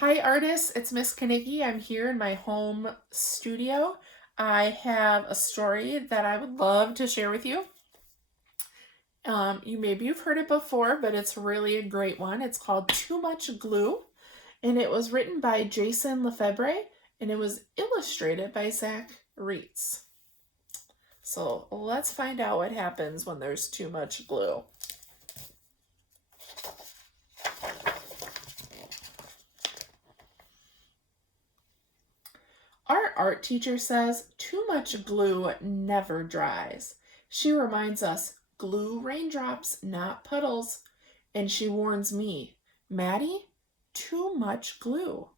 Hi artists, it's Miss Kanicki. I'm here in my home studio. I have a story that I would love to share with you. You've heard it before, but it's really a great one. It's called Too Much Glue, and it was written by Jason Lefebvre, and it was illustrated by Zach Reitz. So let's find out what happens when there's too much glue. Our art teacher says too much glue never dries. She reminds us glue raindrops, not puddles. And she warns me, Maddie, too much glue.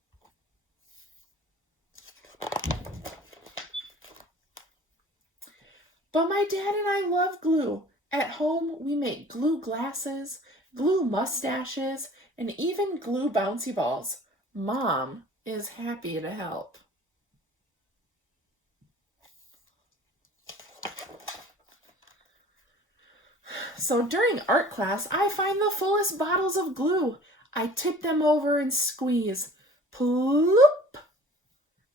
But my dad and I love glue. At home, we make glue glasses, glue mustaches, and even glue bouncy balls. Mom is happy to help. So during art class, I find the fullest bottles of glue. I tip them over and squeeze. Ploop!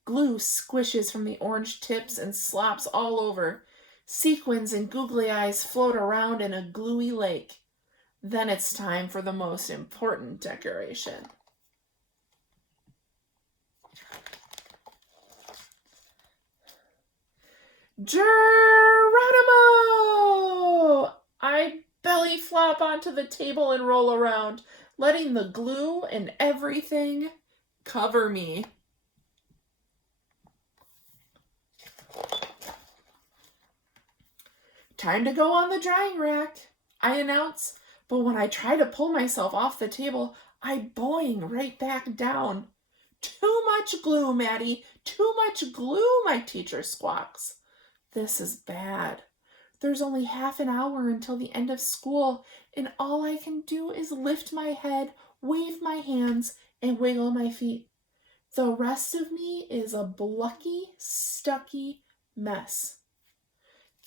Glue squishes from the orange tips and slops all over. Sequins and googly eyes float around in a gluey lake. Then it's time for the most important decoration. Geronimo! I belly flop onto the table and roll around, letting the glue and everything cover me. Time to go on the drying rack, I announce, but when I try to pull myself off the table, I boing right back down. Too much glue, Maddie, too much glue, my teacher squawks. This is bad. There's only half an hour until the end of school, and all I can do is lift my head, wave my hands, and wiggle my feet. The rest of me is a blucky, stucky mess.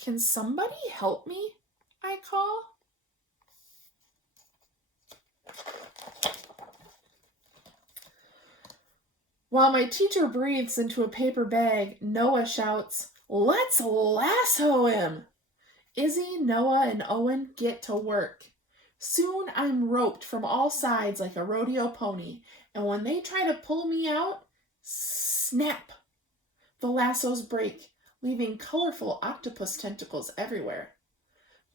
Can somebody help me? I call. While my teacher breathes into a paper bag, Noah shouts, "Let's lasso him!" Izzy, Noah, and Owen get to work. Soon I'm roped from all sides like a rodeo pony, and when they try to pull me out, snap! The lassos break, leaving colorful octopus tentacles everywhere.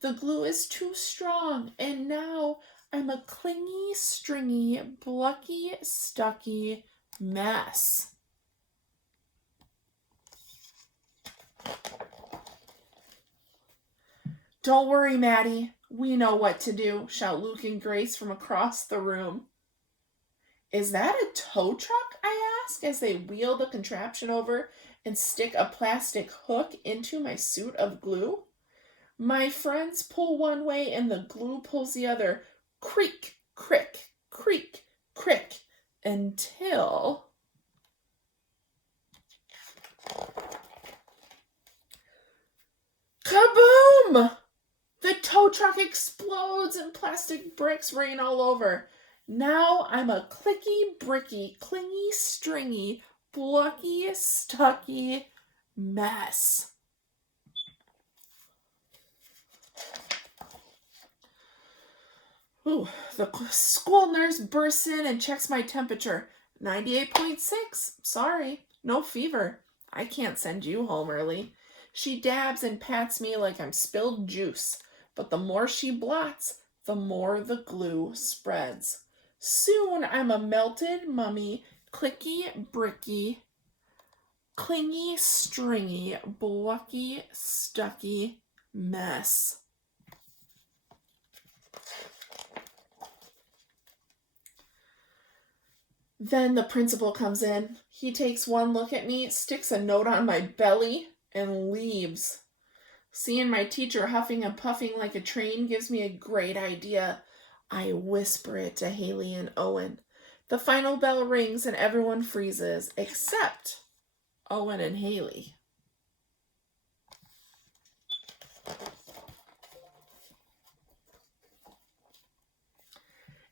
The glue is too strong, and now I'm a clingy, stringy, blucky, stucky mess. Don't worry, Maddie. We know what to do, shout Luke and Grace from across the room. Is that a tow truck? I ask as they wheel the contraption over and stick a plastic hook into my suit of glue. My friends pull one way and the glue pulls the other. Creak, crick, creak, crick, until... Kaboom! The tow truck explodes and plastic bricks rain all over. Now I'm a clicky, bricky, clingy, stringy, blucky, stucky mess. Ooh, the school nurse bursts in and checks my temperature. 98.6. Sorry, no fever. I can't send you home early. She dabs and pats me like I'm spilled juice, but the more she blots, the more the glue spreads. Soon I'm a melted mummy, clicky, bricky, clingy, stringy, blucky, stucky mess. Then the principal comes in. He takes one look at me, sticks a note on my belly, and leaves. Seeing my teacher huffing and puffing like a train gives me a great idea. I whisper it to Haley and Owen. The final bell rings and everyone freezes, except Owen and Haley.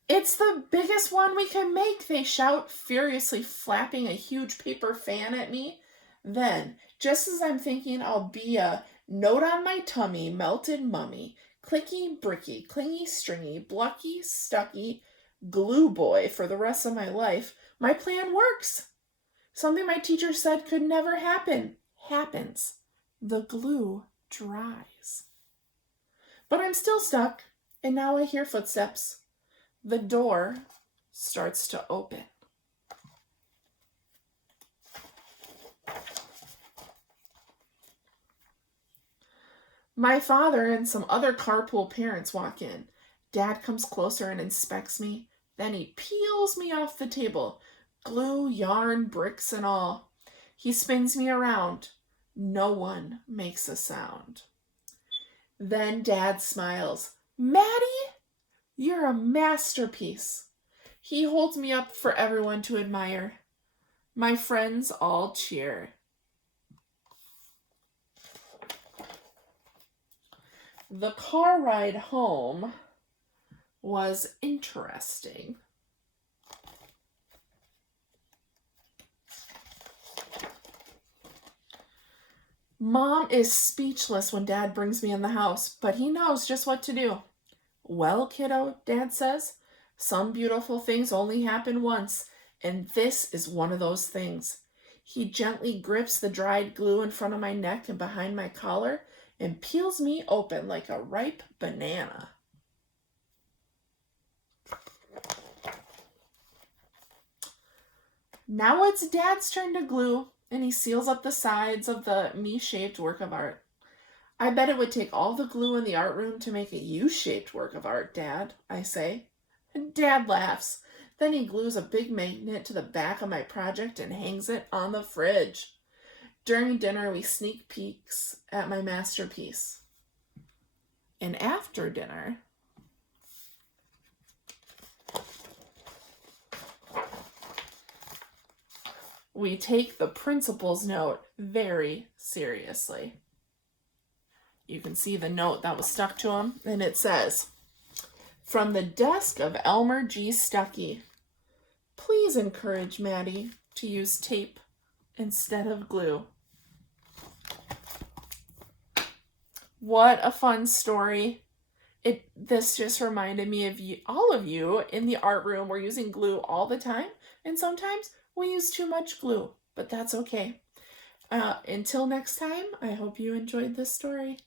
It's the biggest one we can make, they shout, furiously flapping a huge paper fan at me. Then, just as I'm thinking I'll be a note on my tummy, melted mummy, clicky, bricky, clingy, stringy, blocky, stucky, glue boy for the rest of my life, my plan works. Something my teacher said could never happen happens. The glue dries. But I'm still stuck, and now I hear footsteps. The door starts to open. My father and some other carpool parents walk in. Dad comes closer and inspects me. Then he peels me off the table. Glue, yarn, bricks, and all. He spins me around. No one makes a sound. Then Dad smiles. Maddie, you're a masterpiece. He holds me up for everyone to admire. My friends all cheer. The car ride home was interesting. Mom is speechless when Dad brings me in the house, but he knows just what to do. Well, kiddo, Dad says, some beautiful things only happen once, and this is one of those things. He gently grips the dried glue in front of my neck and behind my collar and peels me open like a ripe banana. Now it's Dad's turn to glue, and he seals up the sides of the me-shaped work of art. I bet it would take all the glue in the art room to make a U-shaped work of art, Dad, I say. And Dad laughs. Then he glues a big magnet to the back of my project and hangs it on the fridge. During dinner, we sneak peeks at my masterpiece. And after dinner, we take the principal's note very seriously. You can see the note that was stuck to him, and it says, "From the desk of Elmer G. Stuckey, please encourage Maddie to use tape instead of glue." What a fun story. This just reminded me of all of you in the art room. We're using glue all the time, and sometimes we use too much glue, but that's okay. Until next time, I hope you enjoyed this story.